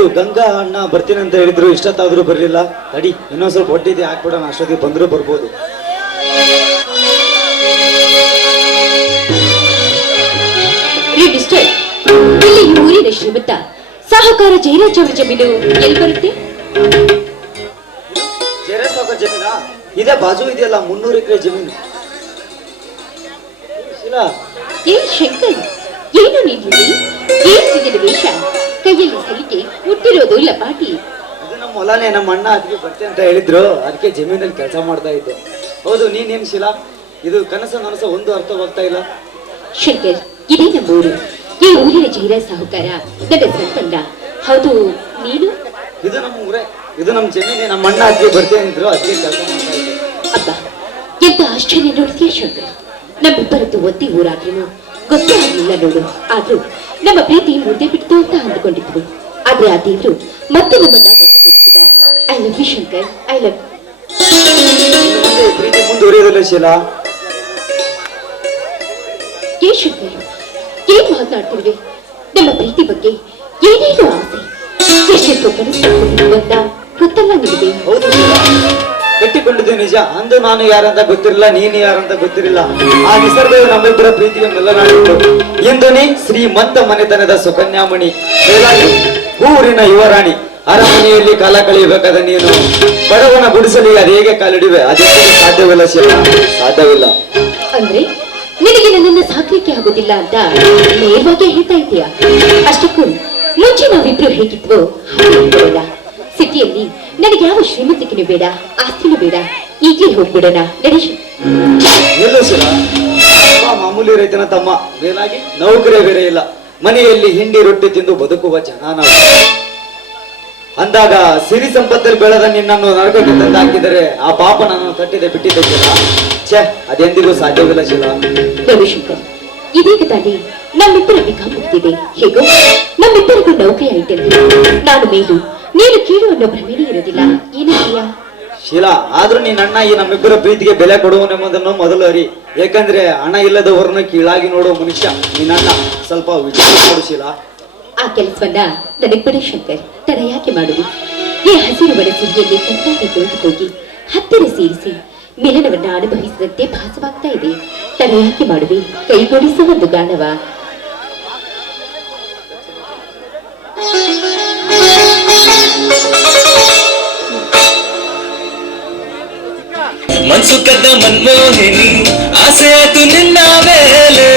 ಇದು ಗಂಗಾ ಅಣ್ಣ ಬರ್ತೀನಿ ಅಂತ ಹೇಳಿದ್ರು, ಇಷ್ಟೊತ್ತಾದ್ರೂ ಬರಲಿಲ್ಲ. ತಡಿ ಇನ್ನೊಂದ್ ಸ್ವಲ್ಪ ಹೊಟ್ಟಿದೆ ಹಾಕ್ಬಿಡೋಣ, ಅಷ್ಟೊತ್ತಿಗೆ ಬಂದರೂ ಬರ್ಬೋದು. ಇಲ್ಲಿ ಊರಿನ ಶ್ರೀಮಂತ ಸಾಹುಕಾರ ಜಯರಾಜ್ ಅವರ ಜಮೀನು ಎಲ್ಲಿ ಬರುತ್ತೆ? ಜಯರಾಜ್ ಸಾಹುಕಾರ ಜಮೀನಾ? ಇದೇ ಬಾಜು ಇದೆಯಲ್ಲ, 300 ಎಕರೆ ಜಮೀನು. ಏನ್ ಶಂಕರ್, ಏನು ನಿಲ್ಲಿ ಏನ್ ಸಿಗಿದ ವೇಷ, ಕೈಯಲ್ಲಿ ಸಲಿಕೆ, ಹುಟ್ಟಿರೋದು ಲಪಾಟಿ. ಅದು ನಮ್ಮ ಹೊಲಾನೆ, ನಮ್ಮ ಅಣ್ಣ ಅದಕ್ಕೆ ಬರ್ತೆ ಅಂತ ಹೇಳಿದ್ರು, ಅದಕ್ಕೆ ಜಮೀನಲ್ಲಿ ಕೆಲಸ ಮಾಡ್ತಾ ಇದ್ದೆ. ಹೌದು, ನೀನೇನ್ ಶಿಲಾ? ಇದು ಕನಸ ನನಸ ಒಂದು ಅರ್ಥವಾಗ್ತಾ ಇಲ್ಲ. ಶಂಕರ್, ಇದೇ ನಮ್ಮೂರು. ಈ ಊರಿನ ಜಯರಾಜ್ ಸಾಹುಕಾರ ನನ್ನ ಸಂತಂಡ. ಹೌದು, ನೀನು? ಇದು ನಮ್ಮ ಊರೇ, ಇದು ನಮ್ಮ ಜಮೀನೆ. ನಮ್ಮ ಅಣ್ಣ ಅದಕ್ಕೆ ಬರ್ತೇನೆ ಅಂದ್ರು, ಅದಕ್ಕೆ ಕೆಲಸ ಮಾಡ್ತಾ ಇದ್ದೆ. ಅಬ್ಬ, ಎಂತ ಆಶ್ಚರ್ಯ ನೋಡ್ತೀಯ ಶಂಕರ್. ನಮ್ಮಿಬ್ಬರದ್ದು ಒಂದೇ ಊರಾದ್ರೂ ಗೊತ್ತೇ ಆಗ್ಲಿಲ್ಲ ನೋಡು. ಆದ್ರೂ ನಮ್ಮ ಪ್ರೀತಿ ಮುರಿದೇ ಬಿಡ್ತು ಅಂತ ಅಂದುಕೊಂಡಿದ್ವಿ. ಆದ್ರೆ ಆ ದೇವ್ರು ಮತ್ತೆ ನಮ್ಮನ್ನ ಹೊರತುಪಡಿಸಿದ. I love you Shankar, I love ಮುಂದೆ ಪ್ರೀತಿ ಮುಂದುವರಿಯೋದಿಲ್ಲ ಶೀಲಾ. ಏ ಶಂಕರ್, ಏನ್ ಮಾತನಾಡ್ತಿರುವೆ? ನಮ್ಮ ಪ್ರೀತಿ ಬಗ್ಗೆ ಏನೇನು ಆಸೆ, ಎಷ್ಟೆಷ್ಟು ಕನಸು ಅಂತ ಗೊತ್ತಲ್ಲ ನಿಮಗೆ? ಹೌದು ಶೀಲಾ, ಕಟ್ಟಿಕೊಂಡಿದ್ದು ನಿಜ. ಅಂದು ನಾನು ಯಾರಂತ ಗೊತ್ತಿರಲಿಲ್ಲ, ನೀನು ಯಾರಂತ ಗೊತ್ತಿರಲಿಲ್ಲ. ಆ ನಿಸರ್ಗವು ನಮ್ಮಿಬ್ಬರ ಪ್ರೀತಿಗೆ ಮೆಲ್ಲನಾಡಿತ್ತು. ಇಂದು ನೀ ಶ್ರೀಮಂತ ಮನೆತನದ ಸುಕನ್ಯಾಮಣಿ, ಊರಿನ ಯುವರಾಣಿ. ಅರಮನೆಯಲ್ಲಿ ಕಾಲ ಕಳೆಯಬೇಕಾದ ನೀನು ಬಡವನ ಗುಡಿಸಲಿ ಅದು ಹೇಗೆ ಕಾಲಿಡಿವೆ? ಅದೇ ಸಾಧ್ಯವಿಲ್ಲ ಶಿವ, ಸಾಧ್ಯವಿಲ್ಲ. ಅಂದ್ರೆ ನಿನಗೆ ನನ್ನನ್ನು ಸಾಕ್ಲಿಕ್ಕೆ ಆಗೋದಿಲ್ಲ ಅಂತ ನೇರವಾಗಿ ಹೇಳ್ತಾ ಇದೀಯಾ? ಅಷ್ಟಕ್ಕೂ ಮುಂಚೆ ನಾವಿಬ್ರು ಹೇಗಿದ್ವೋ ಹಾಗೆ ಸಿಟಿಯಲ್ಲಿ ನನಗೆ ಯಾವ ಶ್ರೀಮಂತಿಕೆನೂ ಬೇಡ, ಆಸ್ತಿನೂ ಬೇಡ. ಈಗಲೇ ಹೋಗ್ಬಿಡೋಣ, ನಡೀಶ್. ಎಲ್ಲೂ ಶಿವ, ಮಾಮೂಲಿ ರೈತನ ತಮ್ಮ, ಮೇಲಾಗಿ ನೌಕರೇ ಬೇರೆ ಇಲ್ಲ. ಮನೆಯಲ್ಲಿ ಹಿಂಡಿ ರೊಟ್ಟಿ ತಿಂದು ಬದುಕುವ ಜನ ನಾವು. ಅಂದಾಗ ಸಿರಿ ಸಂಪತ್ತಲ್ಲಿ ಬೆಳೆದ ನಿನ್ನನ್ನು ನರಕಕ್ಕೆ ತಂದು ಹಾಕಿದರೆ ಆ ಪಾಪ ನಾನು ತಟ್ಟಿದೆ ಬಿಟ್ಟಿದ್ದೆ ಶಿವ. ಛೇ, ಅದೆಂದಿಗೂ ಸಾಧ್ಯವಿಲ್ಲ ಶಿವ. ರವಿಶಂಕರ್, ಇದೀಗ ತಾನೇ ನಮ್ಮಿಬ್ಬರ ವಿಘಾ ಮುಗ್ದಿದೆ. ಹೇಗೋ ನಮ್ಮಿಬ್ಬರಿಗೂ ನೌಕರಿ ಆಯ್ತಂದ್ರೆ ನಾನು ಮೇಲು ನೀನು ಕೀಳು ಅನ್ನೋ ಭ್ರಮೆನೇ ಇರೋದಿಲ್ಲ. ಏನಿದೆಯಾ ಶೀಲಾ? ಆದ್ರೂ ನಿನ್ನ ಅಣ್ಣ ಈ ನಮ್ಮಿಬ್ಬರ ಪ್ರೀತಿಗೆ ಬೆಲೆ ಕೊಡುವನೆಂಬುದನ್ನು ಮೊದಲು ಅರಿ. ಯಾಕಂದ್ರೆ ಹಣ ಇಲ್ಲದವರನ್ನು ಕೀಳಾಗಿ ನೋಡುವ ಮನುಷ್ಯ ನಿನ್ನ ಅಣ್ಣ. ಸ್ವಲ್ಪ ವಿಚಾರ ಮಾಡು ಶೀಲಾ. ಆ ಕೆಲಸವನ್ನ ನನಗ್ ಬಿಡು ಶಂಕರ್, ತಡ ಯಾಕೆ ಮಾಡುದು? ಈ ಹಸಿರು ಬಡಸಿರಿಯಲ್ಲಿ ಕಣ್ಣಾಗಿ ತೋಗಿ ಹೋಗಿ ಹತ್ತಿರ ಸೇರಿಸಿ ಮಿಲನವನ್ನ ಅನುಭವಿಸಿದಂತೆ ಭಾಸವಾಗ್ತಾ ಇದೆ. ತಡ ಯಾಕೆ ಮಾಡುವೆ? ಕೈಗೂಡಿಸುವ ಒಂದು ಗಾಣವ. ಮನ್ಸು ಕದ್ದ ಮನ್ಮೋಹಿನಿ ಆಸೆ ಆಯ್ತು ನಿನ್ನ ಮೇಲೆ,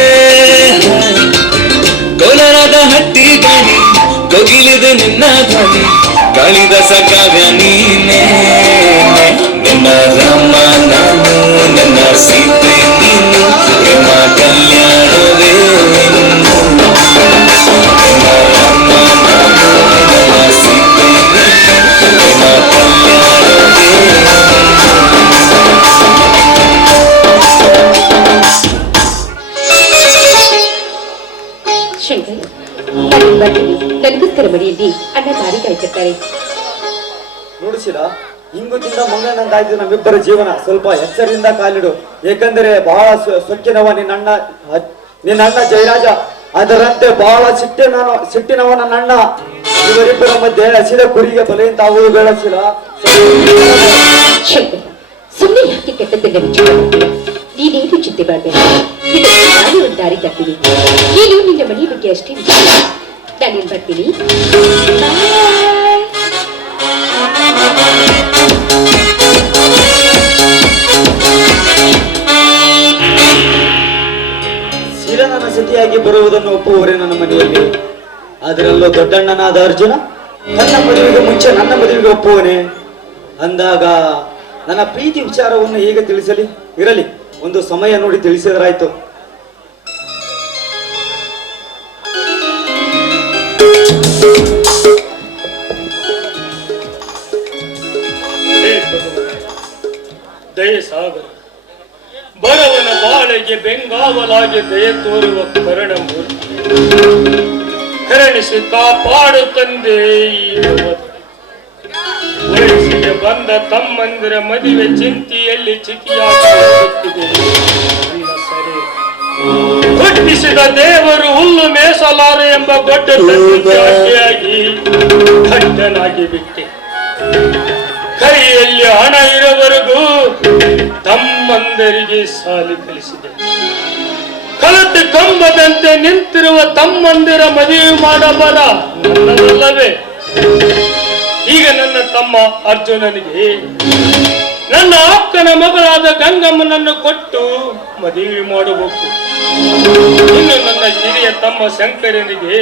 ಕೋಲಾರದ ಹಟ್ಟಿ ಗಾಳಿ ಕೋಗಿಲಿದೆ ನಿನ್ನ ಧ್ವನಿ, ಕಾಳಿದಾಸ ಕಾವ್ಯ ನೀನೇ. ನಿನ್ನ ರಾಮ ನಾನು, ನನ್ನ ಸೀತೆ ನೀನು, ನಿಮ್ಮ ಕಲ್ಯಾಣವೇ ನಿನ್ನ ರಾಮ ನಾನು, ನನ್ನ ಸೀತೆ ನೀನು, ನಿಮ್ಮ ಕಲ್ಯಾಣವೇ. ಶಂಕರ್, ನನಗೋಸ್ಕರ ಮನೆಯಲ್ಲಿ ಅಣ್ಣ ದಾರಿ ಕಾಯ್ತಿರ್ತಾರೆ. ನೋಡಿಸಿಲ್ಲ, ಇಂಗುದಿಂದ ಮಂಗನಂತಾಯ್ತು ನಮ್ಮಿಬ್ಬರ ಜೀವನ. ಸ್ವಲ್ಪ ಎಚ್ಚರದಿಂದ ಕಾಲಿಡು. ಏಕೆಂದರೆ ಬಹಳ ಸೊಕ್ಕಿನವ ನಿನ್ನ ಅಣ್ಣ ಜಯರಾಜ. ಅದರಂತೆ ಬಹಳ ಸಿಟ್ಟಿನವ ನನ್ನ ಅಣ್ಣ. ಇವರಿಬ್ಬರ ಮಧ್ಯೆ ಹಸಿದ ಕುರಿಗೆ ಬಲೆಯಂತಾಗುವುದು ಬೇಡ ಶಿಲ. ಶಂಕರ್, ಸುಮ್ಮನೆ ಯಾಕೆ ಕೆಟ್ಟದ್ದನ್ನ ವಿಚಾರ ಮಾಡ್ತೀಯ? ನೀನೇನು ಚಿಂತೆ ಮಾಡಬೇಡ. ನಾನು ಒಂದು ದಾರಿ ತರ್ತೀನಿ. ನೀನು ನಿನ್ನ ಮನೆಯ ಬಗ್ಗೆ ಅಷ್ಟೇ ವಿಚಾರ. ನಾನೇನ್ ಬರ್ತೀನಿ. ಶಿಲ ನನ್ನ ಸತಿಯಾಗಿ ಬರುವುದನ್ನು ಒಪ್ಪುವವರೇ ನನ್ನ ಮನೆಯಲ್ಲಿ. ಅದರಲ್ಲೂ ದೊಡ್ಡಣ್ಣನಾದ ಅರ್ಜುನ ನನ್ನ ಮದುವೆಗೆ ಮುಂಚೆ ನನ್ನ ಮದುವೆಗೆ ಒಪ್ಪುವನೇ ಅಂದಾಗ ನನ್ನ ಪ್ರೀತಿ ವಿಚಾರವನ್ನು ಹೇಗೆ ತಿಳಿಸಲಿ? ಇರಲಿ, ಒಂದು ಸಮಯ ನೋಡಿ ತಿಳಿಸಿದರಾಯ್ತು. ದಯೆ ಸಾಗರ, ಬಡವನ ಬಾಳೆಗೆ ಬೆಂಗಾವಲಾಗಿ ದಯೆ ತೋರುವ ಕರುಣಮೂರ್ತಿ, ಕರುಣಿಸಿ ಕಾಪಾಡು ತಂದೆ. ವಯಸ್ಸಿಗೆ ಬಂದ ತಮ್ಮಂದಿರ ಮದುವೆ ಚಿಂತೆಯಲ್ಲಿ ಚಿತಿಯಾಗಿ ನನ್ನ ಸರಿ ಹುಟ್ಟಿಸಿದ ದೇವರು ಹುಲ್ಲು ಮೇಸಲಾರೆ ಎಂಬ ದೊಡ್ಡ ತತ್ವಜ್ಞಾನಿಯಾಗಿ ಬದ್ಧನಾಗಿ ಬಿಟ್ಟೆ. ಕೈಯಲ್ಲಿ ಹಣ ಇರುವವರೆಗೂ ತಮ್ಮಂದರಿಗೆ ಸಾಲಿ ಕಲಿಸಿದೆ. ಕಲತ ಕಂಬದಂತೆ ನಿಂತಿರುವ ತಮ್ಮಂದಿರ ಮದುವೆ ಮಾಡಬಾರ ನನ್ನದಲ್ಲವೇ. ಈಗ ನನ್ನ ತಮ್ಮ ಅರ್ಜುನನಿಗೆ ನನ್ನ ಅಕ್ಕನ ಮಗಳಾದ ಗಂಗಮ್ಮನನ್ನು ಕೊಟ್ಟು ಮದುವೆ ಮಾಡಬೇಕು. ಇನ್ನು ನನ್ನ ಹಿರಿಯ ತಮ್ಮ ಶಂಕರನಿಗೆ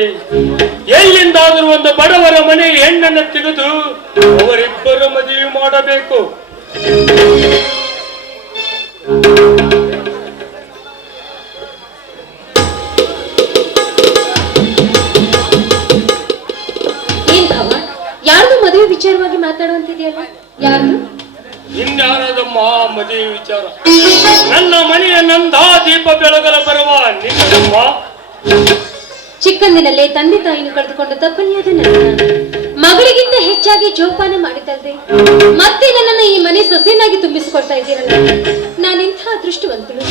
ಎಲ್ಲಿಂದಾದರೂ ಒಂದು ಬಡವರ ಮನೆ ಹೆಣ್ಣನ್ನು ತೆಗೆದು ಅವರಿಬ್ಬರು ಮದುವೆ ಮಾಡಬೇಕು. ಏನ್ ಭಾವ, ಯಾರ್ದು ಮದುವೆ ವಿಚಾರವಾಗಿ ಮಾತಾಡುವಂತಿದೆಯಲ್ಲ? ಯಾರ್ದು? ಇನ್ಯಾರದಮ್ಮ ಮದುವೆ ವಿಚಾರ? ನನ್ನ ಮನೆಯ ನಂದಾ ದೀಪ ಬೆಳಗಲ ಬರುವ ನಿನ್ನಮ್ಮ. ಚಿಕ್ಕಂದಿನಲ್ಲೇ ತಂದೆ ತಾಯಿನ ಕಳೆದುಕೊಂಡ ತಪ್ಪನಿ ಅದು ನನ್ನ. ಮಗಳಿಗಿಂತ ಹೆಚ್ಚಾಗಿ ಜೋಪಾನ ಮಾಡಿದಲ್ದೆ ಮತ್ತೆ ನನ್ನನ್ನು ಈ ಮನೆ ಸೊಸೆನಾಗಿ ತುಂಬಿಸಿಕೊಡ್ತಾ ಇದ್ದೀರಲ್ಲ. ನಾನೆಂಥ ಅದೃಷ್ಟವಂತಳು,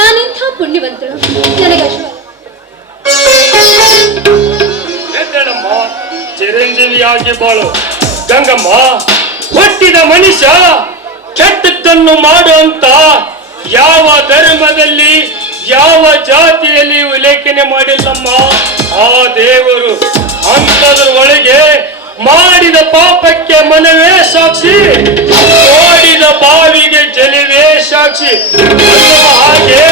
ನಾನೆಂಥ ಪುಣ್ಯವಂತಳು. ನನಗಷ್ಟು ಎದ್ದೇಳಮ್ಮ, ಚಿರಂಜೀವಿಯಾಗಿ ಬಾಳು. ಗಂಗಮ್ಮ, ಹುಟ್ಟಿದ ಮನುಷ್ಯ ಕೆಟ್ಟದ್ದನ್ನು ಮಾಡುವಂತ ಯಾವ ಧರ್ಮದಲ್ಲಿ ಯಾವ ಜಾತಿಯಲ್ಲಿ ಉಲ್ಲೇಖನೆ ಮಾಡಿಲ್ಲಮ್ಮ. ಆ ದೇವರು ಅಂತದ್ರ ಒಳಗೆ ಮಾಡಿದ ಪಾಪಕ್ಕೆ ಮನವೇ ಸಾಕ್ಷಿ, ಓಡಿದ ಬಾವಿಗೆ ಜಲವೇ ಸಾಕ್ಷಿ. ಹಾಗೆ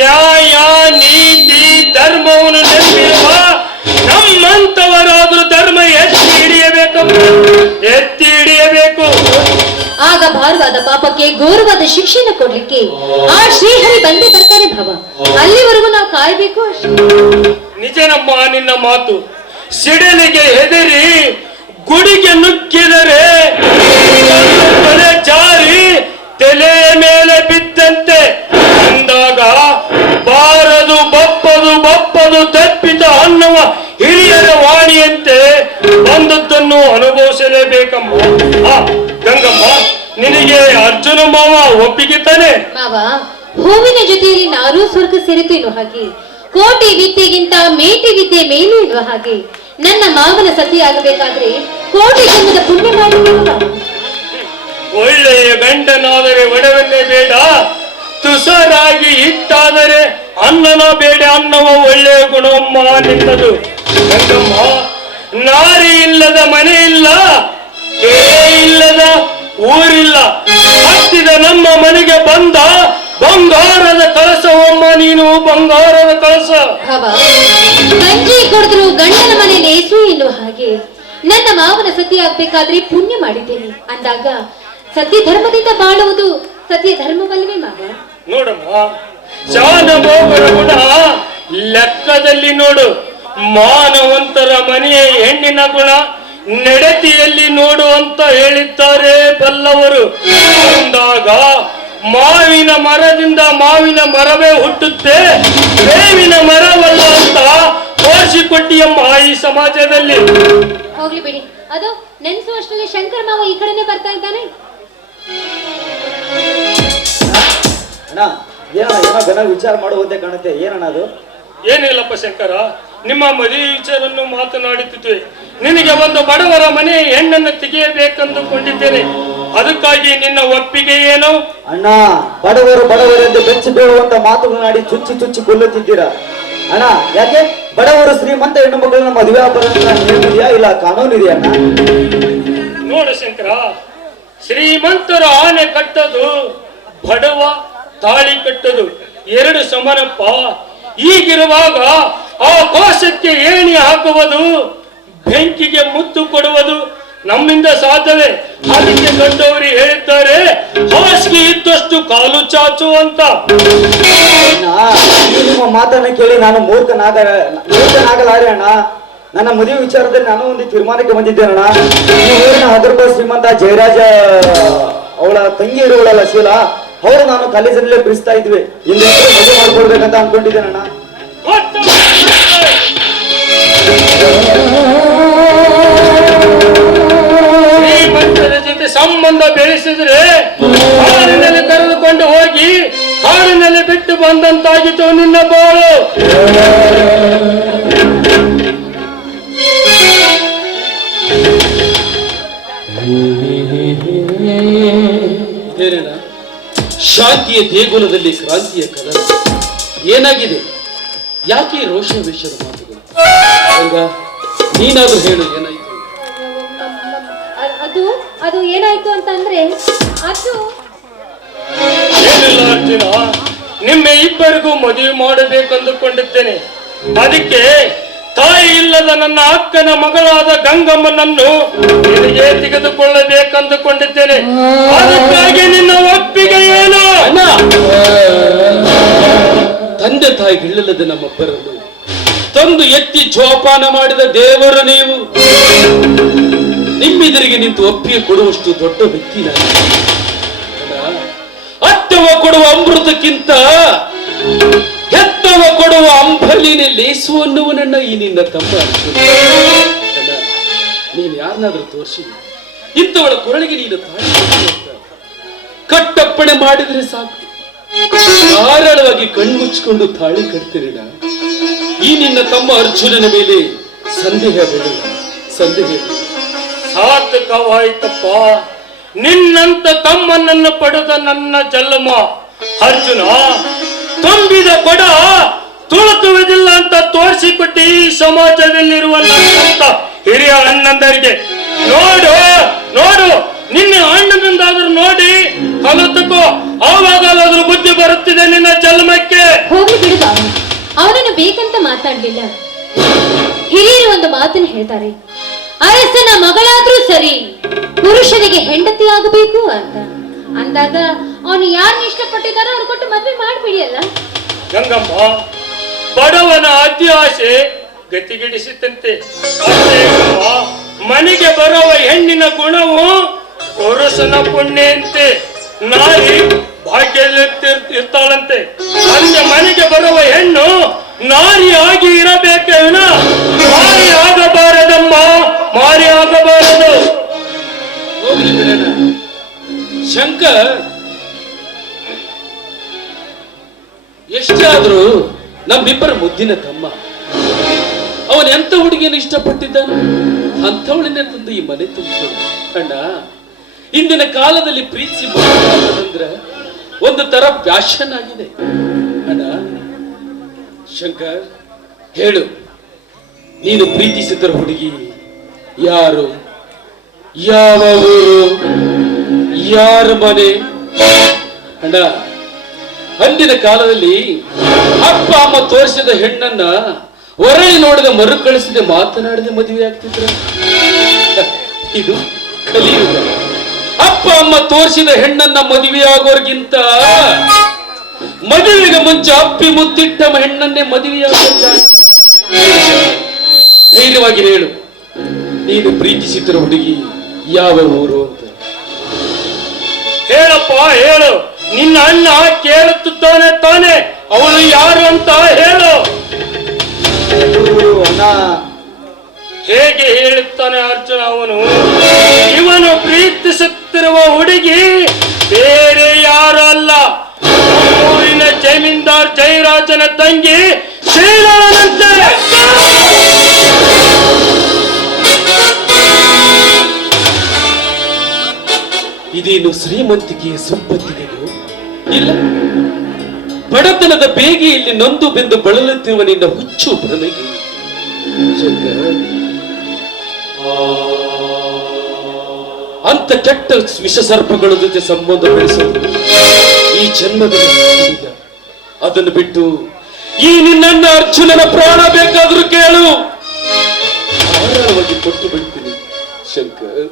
ನ್ಯಾಯ ನೀತಿ ಧರ್ಮವನ್ನು ನಂಬಿರುವ ನಮ್ಮಂತವರಾದ್ರೂ ಧರ್ಮ ಎತ್ತಿ ಹಿಡಿಯಬೇಕಮ್ಮ, ಎತ್ತಿ ಹಿಡಿಯಬೇಕು. ಆಗ ಭಾರವಾದ ಪಾಪಕ್ಕೆ ಘೋರವಾದ ಶಿಕ್ಷೆಯನ್ನು ಕೊಡ್ಲಿಕ್ಕೆ ಆ ಶ್ರೀಹರಿ ಬಂದೇ ಬರ್ತಾನೆ ಭಾವ. ಅಲ್ಲಿವರೆಗೂ ನಾವು ಕಾಯಬೇಕು ಅಷ್ಟೇ. ನಿಜನಮ್ಮ ನಿನ್ನ ಮಾತು. ಸಿಡಿಲಿಗೆ ಹೆದರಿ ಗುಡಿಗೆ ನುಗ್ಗಿದರೆ ತಲೆ ಜಾರಿ ತಲೆ ಮೇಲೆ ಬಿದ್ದಂತೆ ಅಂದಾಗ ಬಾರದು ಬಪ್ಪದು ತಪ್ಪಿದ ಅನ್ನುವ ಹಿರಿಯರ ವಾಣಿಯಂತೆ ಬಂದದ್ದನ್ನು ಅನುಭವಿಸಲೇಬೇಕಮ್ಮ. ಗಂಗಮ್ಮ, ನಿನಗೆ ಅರ್ಜುನ ಮಾವ ಒಪ್ಪಿಗೆ ತಾನೆ? ಮಾವ, ಹೂವಿನ ಜೊತೆಯಲ್ಲಿ ನಾರೂ ಸ್ವರ್ಗ ಸೇರಿತು ಎನ್ನುವ ಹಾಗೆ, ಕೋಟಿ ವಿದ್ಯೆಗಿಂತ ಮೇಟಿ ವಿದ್ಯೆ ಮೇಲು ಎನ್ನುವ ಹಾಗೆ, ನನ್ನ ಮಾವನ ಸತಿಯಾಗಬೇಕಾದ್ರೆ ಕೋಟಿ ಜನ್ಮದ ಪುಣ್ಯ ಮಾಡಬೇಕು. ಒಳ್ಳೆಯ ಗಂಡನಾದರೆ ಒಡವನ್ನೇ ಬೇಡ, ತುಸರಾಗಿ ಹಿಟ್ಟಾದರೆ ಅನ್ನನ ಬೇಡ ಅನ್ನುವ ಒಳ್ಳೆಯ ಗುಣಮ್ಮ ನಿನ್ನದು. ಗಂಗಮ್ಮ, ನಾರಿ ಇಲ್ಲದ ಮನೆ ಇಲ್ಲ, ಕೆರೆ ಇಲ್ಲದ ಊರಿಲ್ಲ. ಹತ್ತಿದ ನಮ್ಮ ಮನೆಗೆ ಬಂದ ಬಂಗಾರದ ಕಳಸವಮ್ಮ ನೀನು, ಬಂಗಾರದ ಕಳಸ. ಗಂಜಿ ಕುಡಿದ್ರು ಗಂಡನ ಮನೆ ಲೇಸು ಎನ್ನುವ ಹಾಗೆ, ನನ್ನ ಮಾವನ ಸತಿ ಆಗ್ಬೇಕಾದ್ರೆ ಪುಣ್ಯ ಮಾಡಿದ್ದೇನೆ ಅಂದಾಗ ಸತ್ಯ ಧರ್ಮದಿಂದ ಬಾಳುವುದು ಸತ್ಯ ಧರ್ಮವಲ್ಲವೇ ಮಾವ? ನೋಡಮ್ಮ, ಶಾನಭೋಗರ ಗುಣ ಲೆಕ್ಕದಲ್ಲಿ ನೋಡು. ಮಾನವಂತರ ಮನೆಯ ಹೆಣ್ಣಿನ ಗುಣ ನಡತೆಯಲ್ಲಿ ನೋಡು ಅಂತ ಹೇಳಿದ್ದಾರೆ ಬಲ್ಲವರು. ಅಂದಾಗ ಮಾವಿನ ಮರದಿಂದ ಮಾವಿನ ಮರವೇ ಹುಟ್ಟುತ್ತೆ, ಬೇವಿನ ಮರವಲ್ಲ ಅಂತ ತೋರಿಸಿಕೊಟ್ಟಿಯಮ್ಮ ಈ ಸಮಾಜದಲ್ಲಿ. ಹೋಗ್ಲಿ ಬಿಡಿ, ಅದು ನೆನ್ಸುವಷ್ಟರಲ್ಲಿ ಶಂಕರ್ ಮಾವ ಈ ಕಡೆನೆ ಬರ್ತಾ ಇದ್ದಾನೆ. ಅಣ್ಣ, ಏನೋ ಗನ ವಿಚಾರ ಮಾಡುವಂತೆ ಕಾಣುತ್ತೆ. ಏನಣ್ಣ ಅದು? ಏನಿಲ್ಲಪ್ಪ ಶಂಕರ, ನಿಮ್ಮ ಮದುವೆ ವಿಚಾರವನ್ನು ಮಾತನಾಡುತ್ತಿದ್ದೆ. ನಿನಗೆ ಒಂದು ಬಡವರ ಮನೆ ಹೆಣ್ಣನ್ನು ತೆಗೆಯಬೇಕೆಂದುಕೊಂಡಿದ್ದೇನೆ. ಅದಕ್ಕಾಗಿ ನಿನ್ನ ಒಪ್ಪಿಗೆ ಏನು? ಅಣ್ಣ, ಬಡವರೆಂದು ಬೆಚ್ಚಿ ಬೀಳುವಂತ ಮಾತುಗಳನ್ನಾಡಿ ಚುಚ್ಚಿ ಕೊಲ್ಲುತ್ತಿದ್ದೀರಾ ಅಣ್ಣ. ಯಾಕೆ ಬಡವರು ಶ್ರೀಮಂತ ಹೆಣ್ಣು ಮಕ್ಕಳನ್ನ ಮದುವೆ ಇದೆಯಾ ಇಲ್ಲ ಕಾನೂನು ಇದೆಯಾ ಅಣ್ಣ? ನೋಡು ಶಂಕರ, ಶ್ರೀಮಂತರ ಆನೆ ಕಟ್ಟದು, ಬಡವ ತಾಳಿ ಕಟ್ಟದು ಎರಡು ಸಮಾನಪ್ಪ. ಈಗಿರುವಾಗ ಆ ಕೋಶಕ್ಕೆ ಏಣಿ ಹಾಕುವುದು, ಬೆಂಕಿಗೆ ಮುತ್ತು ಕೊಡುವುದು ನಮ್ಮಿಂದ ಸಾಧ್ಯವೇ? ಅದಕ್ಕೆ ದೊಡ್ಡವರು ಹೇಳಿದ್ದಾರೆ, ಹಾಸಿಗೆ ಇದ್ದಷ್ಟು ಕಾಲು ಚಾಚು ಅಂತ. ನಿಮ್ಮ ಮಾತನ್ನ ಕೇಳಿ ನಾನು ಮೂರ್ಖನಾಗಲಾರೆ ಅಣ್ಣ. ನನ್ನ ಮದುವೆ ವಿಚಾರದಲ್ಲಿ ನಾನು ಒಂದು ತೀರ್ಮಾನಕ್ಕೆ ಬಂದಿದ್ದೇನಣ್ಣ. ಈ ಊರಿನ ಹಗರ್ಭ ಶ್ರೀಮಂತ ಜಯರಾಜ ಅವಳ ತಂಗಿ ಇರುವಳಲ್ಲ ಶೀಲಾ, ಅವರು ನಾನು ಕಾಲೇಜಲ್ಲೇ ಪ್ರೀತಿಸ್ತಾ ಇದ್ವಿ. ಇಂದು ಮದುವೆ ಮಾಡ್ಕೊಡ್ಬೇಕಂತ ಅನ್ಕೊಂಡಿದ್ದೇನಣ್ಣ. ಶ್ರೀಮಂತರ ಜೊತೆ ಸಂಬಂಧ ಬೆಳೆಸಿದ್ರೆ ಹಾಡಿನಲ್ಲಿ ಕರೆದುಕೊಂಡು ಹೋಗಿ ಹಾಡಿನಲ್ಲಿ ಬಿಟ್ಟು ಬಂದಂತಾಗಿತ್ತು ನಿನ್ನ ಬಾಳು. ಶಾಂತಿಯ ದೇಗುಲದಲ್ಲಿ ಕ್ರಾಂತಿಯ ಕಲರ ಏನಾಗಿದೆ? ಯಾಕೆ ರೋಷ ವೇಷದ ಮಾತುಗಳು? ಹಂಗ ನೀನಾದ್ರೂ ಹೇಳು, ಏನಾಯ್ತು? ಅದು ಅದು ಏನಾಯ್ತು ಅಂತಂದ್ರೆ ಅದು ಏನಿಲ್ಲ ಅರ್ಜುನ, ನಿಮ್ಮ ಇಬ್ಬರಿಗೂ ಮದುವೆ ಮಾಡಬೇಕೆಂದುಕೊಂಡಿದ್ದೇನೆ. ಅದಕ್ಕೆ ತಾಯಿ ಇಲ್ಲದ ನನ್ನ ಅಕ್ಕನ ಮಗಳಾದ ಗಂಗಮ್ಮನನ್ನು ನಿನಗೆ ತೆಗೆದುಕೊಳ್ಳಬೇಕೆಂದುಕೊಂಡಿದ್ದೇನೆ. ಅದಕ್ಕಾಗಿ ನಿನ್ನ ಒಪ್ಪಿಗೆ ಏನು? ಅಣ್ಣ, ತಂದೆ ತಾಯಿಗಳಿಲ್ಲದ ನಮ್ಮಬ್ಬರನ್ನು ತಂದು ಎತ್ತಿ ಜೋಪಾನ ಮಾಡಿದ ದೇವರು ನೀವು. ನಿಮ್ಮೆದುರಿಗೆ ನಿಂತು ಒಪ್ಪಿಗೆ ಕೊಡುವಷ್ಟು ದೊಡ್ಡ ವ್ಯಕ್ತಿ ನಾನು. ಅತ್ತವ ಕೊಡುವ ಅಮೃತಕ್ಕಿಂತ ಹೆತ್ತವ ಕೊಡುವ ಅಂಬಲಿನೇ ಲೇಸು ಅನ್ನುವನನ್ನ ಈ ನಿನ್ನ ತಮ್ಮ ಅರ್ಜುನ. ನೀನು ಯಾರನ್ನಾದ್ರೂ ತೋರಿಸಿ ಇಂಥವಳ ಕೊರಳಿಗೆ ನೀನು ತಾಳಿ ಕಟ್ಟಪ್ಪಣೆ ಮಾಡಿದ್ರೆ ಸಾಕು, ಧಾರಾಳವಾಗಿ ಕಣ್ಮುಚ್ಚಿಕೊಂಡು ತಾಳಿ ಕಟ್ತೀರಿಡ. ಈ ನಿನ್ನ ತಮ್ಮ ಅರ್ಜುನನ ಮೇಲೆ ಸಂದೇಹ ಬೇಡ, ಸಂದೇಹ ಬೇಡ. ಸಾರ್ಥಕವಾಯ್ತಪ್ಪ, ನಿನ್ನಂತ ತಮ್ಮನನ್ನು ಪಡೆದ ನನ್ನ ಜನ್ಮ. ಅರ್ಜುನ, ತುಂಬಿದ ಕೊಡ ತುಳುಕುವುದಿಲ್ಲ ಅಂತ ತೋರಿಸಿಕೊಟ್ಟು ಈ ಸಮಾಜದಲ್ಲಿರುವ ನನ್ನಂತ ಹಿರಿಯ ಅಣ್ಣಂದರಿಗೆ ನೋಡು ನೋಡು, ನಿನ್ನ ಅಣ್ಣನಿಂದಾದ್ರೂ ನೋಡಿ ಕಲಿತುಕೋ, ಆವಾಗಲಾದ್ರೂ ಬುದ್ಧಿ ಬರುತ್ತಿದೆ ನಿನ್ನ ಜನ್ಮಕ್ಕೆ. ಹೋಗಿ ಬಿಡುವ, ಅವನನ್ನು ಬೇಕಂತ ಮಾತಾಡ್ಲಿಲ್ಲ. ಹಿರಿಯರು ಒಂದು ಮಾತನ್ನು ಹೇಳ್ತಾರೆ, ಅರಸನ ಮಗಳಾದ್ರೂ ಸರಿ ಪುರುಷನಿಗೆ ಹೆಂಡತಿ ಆಗಬೇಕು ಅಂತ ಅಂದಾಗ ಅವನು ಯಾರನ್ನ ಇಷ್ಟಪಟ್ಟಿದ್ದಾರೋ ಅವ್ರು ಕೊಟ್ಟು ಮದ್ವೆ ಮಾಡ್ಬಿಡಿಯಲ್ಲ. ಗಂಗಮ್ಮ, ಬಡವನ ಅತಿ ಆಸೆ ಗತಿಗಿಡಿಸಿತಂತೆ. ಮನೆಗೆ ಬರುವ ಹೆಣ್ಣಿನ ಗುಣವು ಪುರುಷನ ಪುಣ್ಯಂತೆ. ನಾರಿ ಭಾಗ್ಯದಲ್ಲಿರ್ತಾಳಂತೆ. ಅಂತೆ ಮನೆಗೆ ಬರುವ ಹೆಣ್ಣು ನಾರಿ ಆಗಿ ಇರಬೇಕೆ ವಿನ ಮಾರಿ ಆಗಬಾರದಮ್ಮ, ಮಾರಿ ಆಗಬಾರದು. ಹೋಗ್ಲಿ ಬಿಡೋಣ. ಶಂಕರ್ ಎಷ್ಟಾದ್ರೂ ನಮ್ಮಿಬ್ಬರ ಮುದ್ದಿನ ತಮ್ಮ. ಅವನ ಎಂತ ಹುಡುಗಿಯನ್ನು ಇಷ್ಟಪಟ್ಟಿದ್ದಾನೆ, ಅಂಥವಳನ್ನೇ ತಂದು ಈ ಮನೆ ತುಂಬಿಸೋದು. ಅಣ್ಣ, ಇಂದಿನ ಕಾಲದಲ್ಲಿ ಪ್ರೀತಿ ಅಂದ್ರೆ ಒಂದು ತರ ಫ್ಯಾಷನ್ ಆಗಿದೆ. ಅಣ್ಣ ಶಂಕರ್, ಹೇಳು, ನೀನು ಪ್ರೀತಿಸಿದ ಹುಡುಗಿ ಯಾರು, ಯಾವ ಊರು, ಯಾರ ಮನೆ? ಅಣ್ಣ, ಅಂದಿನ ಕಾಲದಲ್ಲಿ ಅಪ್ಪ ಅಮ್ಮ ತೋರಿಸಿದ ಹೆಣ್ಣನ್ನ ಹೊರಳಿ ನೋಡಿದ ಮರುಕಳಿಸದೆ ಮಾತನಾಡದೆ ಮದುವೆ ಆಗ್ತಿದ್ರ. ಇದು ಕಲಿಯುಗ. ಅಪ್ಪ ಅಮ್ಮ ತೋರಿಸಿದ ಹೆಣ್ಣನ್ನ ಮದುವೆ ಆಗೋರ್ಗಿಂತ ಮದುವೆಗೆ ಮುಂಚೆ ಅಪ್ಪಿ ಮುತ್ತಿಟ್ಟ ಹೆಣ್ಣನ್ನೇ ಮದುವೆಯಾಗೋದು ಜಾಸ್ತಿ. ಧೈರ್ಯವಾಗಿ ಹೇಳು, ನೀನು ಪ್ರೀತಿಸಿದ್ರ ಹುಡುಗಿ ಯಾವ ಊರು ಅಂತ? ಹೇಳಪ್ಪ ಹೇಳು, ನಿನ್ನ ಅಣ್ಣ ಕೇಳುತ್ತಾನೆ ತಾನೆ, ಅವನು ಯಾರು ಅಂತ ಹೇಳು. ಅಣ್ಣ, ಹೇಗೆ ಹೇಳುತ್ತಾನೆ ಅರ್ಜುನ? ಇವನು ಪ್ರೀತಿಸುತ್ತಿರುವ ಹುಡುಗಿ ಬೇರೆ ಯಾರು ಅಲ್ಲ, ಊರಿನ ಜಮೀನ್ದಾರ್ ಜಯರಾಜನ ತಂಗಿ ಶ್ರೀರಾಮನಂತೆ. ಇದೇನು ಶ್ರೀಮಂತಿಕೆಯ ಸಂಪತ್ತಿಗೆಯೋ ಇಲ್ಲ ಬಡತನದ ಬೇಗೆಯಲ್ಲಿ ನೊಂದು ಬೆಂದು ಬಳಲುತ್ತಿರುವ ನಿನ್ನ ಹುಚ್ಚು ಭ್ರಮೆಗೆ? ಅಂತ ಕೆಟ್ಟ ವಿಷಸರ್ಪಗಳ ಜೊತೆ ಸಂಬಂಧ ಬೆಳೆಸೋದು ಈ ಜನ್ಮದಲ್ಲಿ ಸಾಧ್ಯವಿಲ್ಲ. ಅದನ್ನು ಬಿಟ್ಟು ಈ ನಿನ್ನ ಅರ್ಜುನನ ಪ್ರಾಣ ಬೇಕಾದ್ರೂ ಕೇಳು, ಧಾರಾಳವಾಗಿ ಕೊಟ್ಟು ಬಿಡ್ತೀನಿ. ಶಂಕರ್,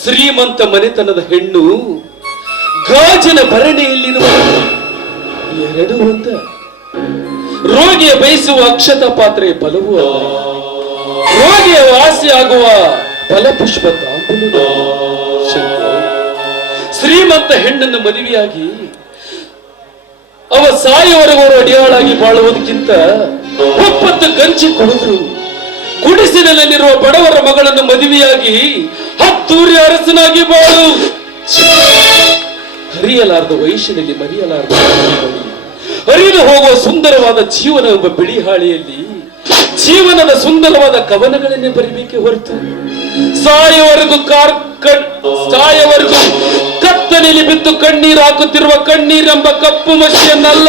ಶ್ರೀಮಂತ ಮನೆತನದ ಹೆಣ್ಣು ಗಾಜಿನ ಭರಣಿಯಲ್ಲಿರುವ ಎರಡು ಒಂದ. ರೋಗಿಯ ಬಯಸುವ ಅಕ್ಷತ ಪಾತ್ರೆ ಬಲವೂ ಅಲ್ಲ, ರೋಗಿಯ ವಾಸಿಯಾಗುವ ಫಲಪುಷ್ಪ ತಾಂಬೂಲ. ಶ್ರೀಮಂತ ಹೆಣ್ಣನ್ನು ಮದುವೆಯಾಗಿ ಅವ ಸಾಯುವವರೆಗೂ ಅಡಿಯಾಳಾಗಿ ಬಾಳುವುದಕ್ಕಿಂತ ಒಪ್ಪತ್ತು ಗಂಜಿ ಕುಡಿದ್ರು ಗುಡಿಸಿನಲ್ಲಿರುವ ಬಡವರ ಮಗಳನ್ನು ಮದುವೆಯಾಗಿ ಹತ್ತೂರಿ ಅರಸನಾಗಿ ಬಾಳು. ಹರಿಯಲಾರ್ದ ವಯಸ್ಸಿನಲ್ಲಿ ಮರೆಯಲಾರ್ದ ಹರಿದು ಹೋಗುವ ಸುಂದರವಾದ ಜೀವನ ಎಂಬ ಬಿಳಿ ಹಾಳಿಯಲ್ಲಿ ಜೀವನದ ಸುಂದರವಾದ ಕವನಗಳನ್ನೇ ಬರಿಬೇಕೆ ಹೊರತು ಸಾಯವರೆಗೂ ಸಾಯವರೆಗೂ ಕತ್ತಲೆಯಲ್ಲಿ ಬಿದ್ದು ಕಣ್ಣೀರು ಹಾಕುತ್ತಿರುವ ಕಣ್ಣೀರೆಂಬ ಕಪ್ಪು ಮಸಿಯನ್ನಲ್ಲ,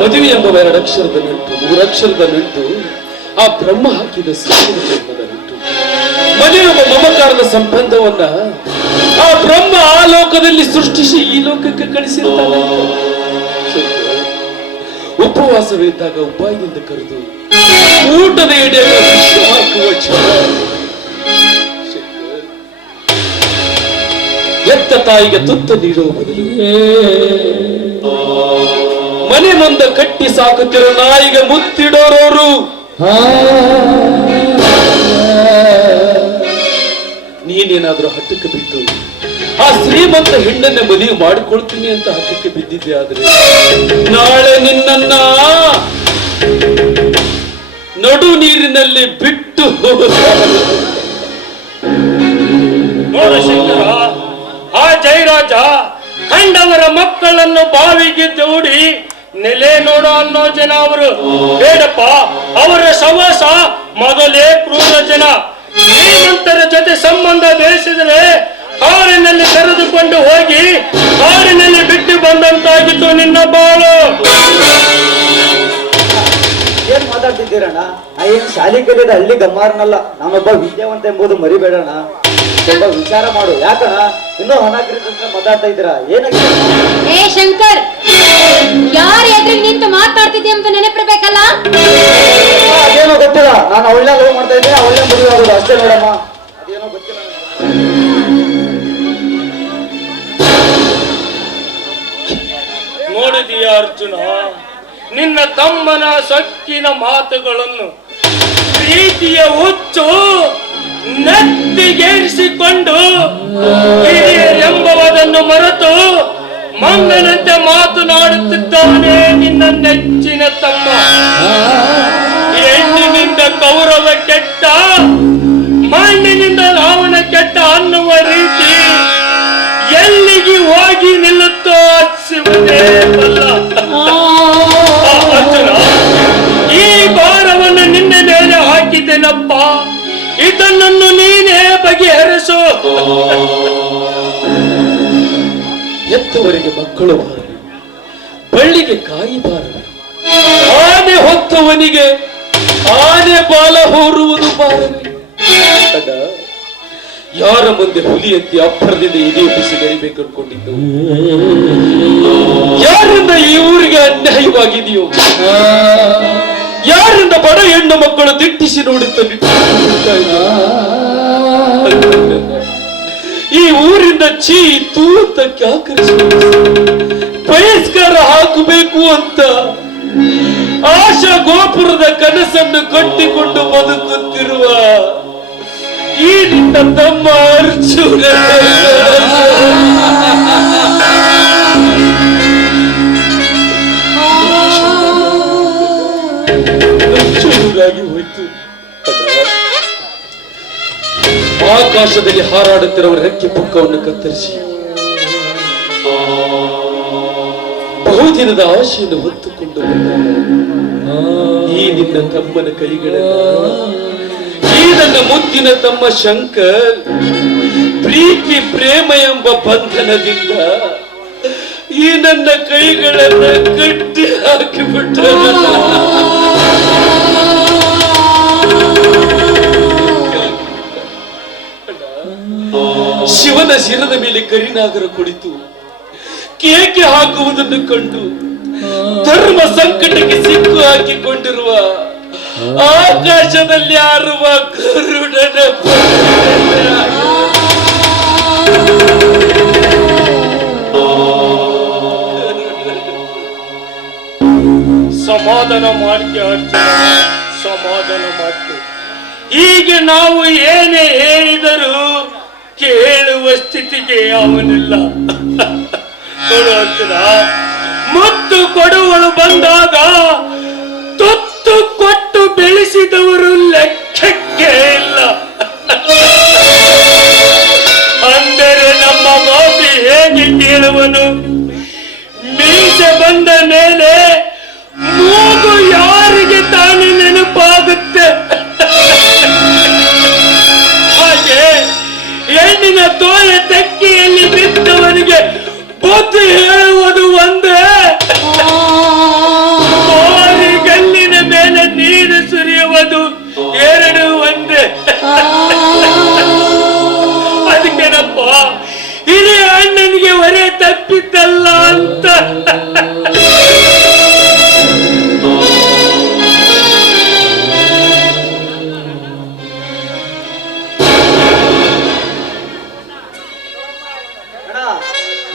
ಮದುವೆ ಎಂಬ 2 ಅಕ್ಷರದ ನಂಟು, 3 ಅಕ್ಷರದ ನಂಟು, ಆ ಬ್ರಹ್ಮ ಹಾಕಿದ ಸೃಷ್ಟಿಯ ಜನ್ಮದ ನಂಟು. ಮನೆಯೊಬ್ಬ ಮಮಕಾರದ ಸಂಬಂಧವನ್ನ ಆ ಬ್ರಹ್ಮ ಆ ಲೋಕದಲ್ಲಿ ಸೃಷ್ಟಿಸಿ ಈ ಲೋಕಕ್ಕೆ ಕಳಿಸಿರ್ತಾನೆ. ಉಪವಾಸವಿದ್ದಾಗ ಉಪಾಯದಿಂದ ಕರೆದು ಊಟದ ಎಡೆಯನ್ನು ವಿಷ ಹಾಕುವ ಛಲ. ಎತ್ತ ತಾಯಿಗೆ ತುತ್ತ ನೀಡುವ ಬದಲು ಮನೆ ನೊಂದ ಕಟ್ಟಿ ಸಾಕುತ್ತಿರೋ ನಾಯಿಗೆ ಮುತ್ತಿಡೋರವರು. ನೀನೇನಾದ್ರೂ ಹಠಕ್ಕೆ ಬಿದ್ದು ಆ ಶ್ರೀಮಂತ ಹೆಣ್ಣನ್ನ ಮದುವೆ ಮಾಡಿಕೊಳ್ತೀನಿ ಅಂತ ಹಠಕ್ಕೆ ಬಿದ್ದಿದ್ದೆ, ಆದ್ರೆ ನಾಳೆ ನಿನ್ನನ್ನ ನಡು ನೀರಿನಲ್ಲಿ ಬಿಟ್ಟು ನೋಡ ಶಂಕರ, ಆ ಜಯರಾಜ ಕಂಡವರ ಮಕ್ಕಳನ್ನು ಬಾವಿಗೆ ದೌಡಿ ನೆಲೆ ನೋಡ ಅನ್ನೋ ಜನ ಅವರು. ಬೇಡಪ್ಪ, ಅವರ ಸವಾಸ ಮೊದಲೇ ಕ್ರೂರ ಜನ. ಶ್ರೀಮಂತರ ಜೊತೆ ಸಂಬಂಧ ಬೆಳೆಸಿದರೆ ಕಾರಿನಲ್ಲಿ ಕರೆದುಕೊಂಡು ಹೋಗಿ ಕಾರಿನಲ್ಲಿ ಬಿಟ್ಟು ಬಂದಂತಾಗಿತ್ತು ನಿನ್ನ ಬಾಳು. ಏನ್ ಮಾತಾಡ್ತಿದ್ದೀರಣ್ಣ? ಏನ್ ಶಾಲೆ ಕಲಿಯದ ಹಳ್ಳಿ ಗಮ್ಮಾರನಲ್ಲ, ನಾನೊಬ್ಬ ವಿದ್ಯಾವಂತ ಎಂಬುದು ಮರಿಬೇಡಣ. ಸ್ವಲ್ಪ ವಿಚಾರ ಮಾಡು. ಯಾಕಣ್ಣ ಇನ್ನೂ ಹಣಕ್ಕಿಂತ ಮಾತಾಡ್ತಾ ಇದ್ದೀರಾ? ಏನಾಗಿದೆ? ಏ ಶಂಕರ್, ಯಾರ ಎದುರು ನಿಂತು ಮಾತಾಡ್ತಿದ್ದೆ ಅಂತ ನೆನಪಿರ್ಬೇಕಲ್ಲ. ಅದೇನೋ ಗೊತ್ತಿಲ್ಲ, ನಾನು ಅವಳನ್ನ ಲವ್ ಮಾಡ್ತಾ ಇದ್ದೆ, ಅವಳನ್ನ ಮದುವೆ ಆಗೋದು ಅಷ್ಟೇ ನೋಡಮ್ಮ. ಅದೇನೋ ಗೊತ್ತಿಲ್ಲ. ನೋಡಿದೀಯ ಅರ್ಜುನ, ನಿನ್ನ ತಮ್ಮನ ಸೊಕ್ಕಿನ ಮಾತುಗಳನ್ನು, ಪ್ರೀತಿಯ ಹುಚ್ಚು ನೆತ್ತಿಗೇರಿಸಿಕೊಂಡು ಹಿರಿಯರೆಂಬುವುದನ್ನು ಮರೆತು ಮಂಗನಂತೆ ಮಾತನಾಡುತ್ತಿದ್ದಾನೆ ನಿನ್ನ ನೆಚ್ಚಿನ ತಮ್ಮ. ಹೆಣ್ಣಿನಿಂದ ಕೌರವ ಕೆಟ್ಟ, ಮಣ್ಣಿನಿಂದ ರಾವಣ ಕೆಟ್ಟ ಅನ್ನುವ ರೀತಿ ಎಲ್ಲಿಗೆ ಹೋಗಿ ನಿಲ್ಲುತ್ತೋ ಶಿವನೇ ಬಲ್ಲ. ಅರ್ಜುನ, ಈ ಭಾರವನ್ನು ನಿನ್ನ ಮೇಲೆ ಹಾಕಿದ್ದೇನಪ್ಪ, ಇದನ್ನು ನೀನೇ ಬಗೆಹರಿಸು. ಎತ್ತವರಿಗೆ ಮಕ್ಕಳು ಬಾರರು, ಬಳ್ಳಿಗೆ ಕಾಯಿ ಬಾರರು. ಆನೆ ಹೊತ್ತವನಿಗೆ ಆನೆ ಬಾಲ ಹೊರುವುದು ಬಾರರು. ಯಾರ ಮುಂದೆ ಹುಲಿಯಂತೆ ಅಪ್ಪರದಿಂದ ಎದೆಯೊಪ್ಪಿಸಿ ಗರಿಬೇಕು ಅನ್ಕೊಂಡಿದ್ದು? ಯಾರಿಂದ ಈ ಊರಿಗೆ ಅನ್ಯಾಯವಾಗಿದೆಯೋ, ಯಾರಿಂದ ಬಡ ಹೆಣ್ಣು ಮಕ್ಕಳು ದಿಟ್ಟಿಸಿ ನೋಡುತ್ತಾರೆ. ಈ ಊರಿಂದ ಚೀ ತೂತ ಕ್ಯಾಕರಿಸಿ ಬಹಿಷ್ಕಾರ ಹಾಕಬೇಕು ಅಂತ ಆಶಾ ಗೋಪುರದ ಕನಸನ್ನು ಕಟ್ಟಿಕೊಂಡು ಬದುಕುತ್ತಿರುವ ಈ ನಿನ್ನ ತಮ್ಮ ಅರ್ಜುನ ಚೂರಾಗಿ ಹೋಯ್ತು. ಆಕಾಶದಲ್ಲಿ ಹಾರಾಡುತ್ತಿರುವ ರೆಕ್ಕೆ ಪುಕ್ಕವನ್ನು ಕತ್ತರಿಸಿ ಬಹುದಿನದ ಆಶೆಯನ್ನು ಹೊತ್ತುಕೊಂಡು ಈ ನಿನ್ನ ತಮ್ಮನ ಕೈಗಳನ್ನು, ಈ ನನ್ನ ಮುದ್ದಿನ ತಮ್ಮ ಶಂಕರ್ ಪ್ರೀತಿ ಪ್ರೇಮ ಎಂಬ ಬಂಧನದಿಂದ ಈ ನನ್ನ ಕೈಗಳನ್ನ ಕಟ್ಟಿ ಹಾಕಿಬಿಟ್ಟ. ಶಿವನ ಶಿರದ ಮೇಲೆ ಕರಿನಾಗರ ಕುಳಿತು ಕೇಕೆ ಹಾಕುವುದನ್ನು ಕಂಡು ಧರ್ಮ ಸಂಕಟಕ್ಕೆ ಸಿಕ್ಕು ಹಾಕಿಕೊಂಡಿರುವ ಆಕಾಶದಲ್ಲಿ ಹಾರುವ ಗರುಡನ ಸಮಾಧಾನ ಮಾಡ್ಕೆ ಅರ್ಜುನ, ಸಮಾಧಾನ ಮಾಡ್ಕೆ. ಹೀಗೆ ನಾವು ಏನೇ ಹೇಳಿದರೂ ಕೇಳುವ ಸ್ಥಿತಿಗೆ ಅವನಿಲ್ಲ. ನೋಡು ಅರ್ಜುನ, ಮುತ್ತು ಕೊಡುವಳು ಬಂದಾಗ ತುತ್ತು ಕೊಟ್ಟು ಬೆಳೆಸಿದವರು ಲೆಕ್ಕಕ್ಕೆ ಇಲ್ಲ. ಅಂದರೆ ನಮ್ಮ ಮಾತು ಹೇಗೆ ಕೇಳುವನು? ಮೀಸೆ ಬಂದ ಮೇಲೆ ಮೂಗು ಯಾರಿಗೆ ತಾನೇ ನೆನಪಾಗುತ್ತೆ? ಹಾಗೆ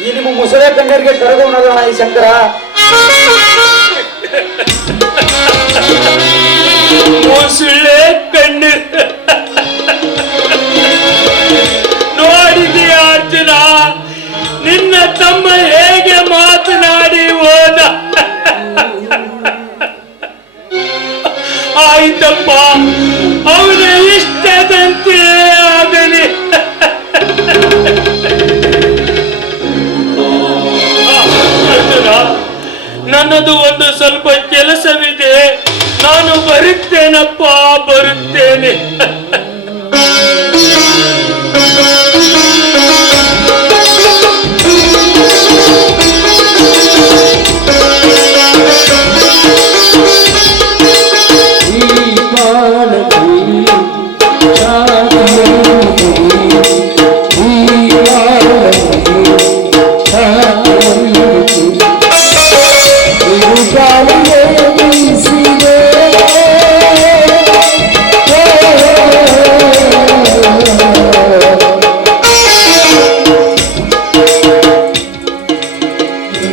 ಈ ನಿಮ್ಮ ಮುಸುಳೆ ಕಣ್ಣೀರಿಗೆ ಕರೆದವನಲ್ಲ ಈ ಶಂಕರ. ಮುಸುಳೆ ಕಣ್ಣು ನೋಡಿದೀಯ ಅರ್ಜುನ, ನಿನ್ನ ತಮ್ಮ ಹೇಗೆ ಮಾತನಾಡಿ ಹೋದ. ಆಯ್ತಪ್ಪ, ಅವನ ಇಷ್ಟದಂತೆ ಆಗಲಿ. ಅರ್ಜುನ, ನನ್ನದು ಒಂದು ಸ್ವಲ್ಪ ಕೆಲಸವಿದೆ, ನಾನು ಬರುತ್ತೇನಪ್ಪ, ಬರುತ್ತೇನೆ.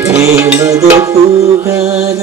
ಪ್ರೇಮದ ಹೂಗಾನ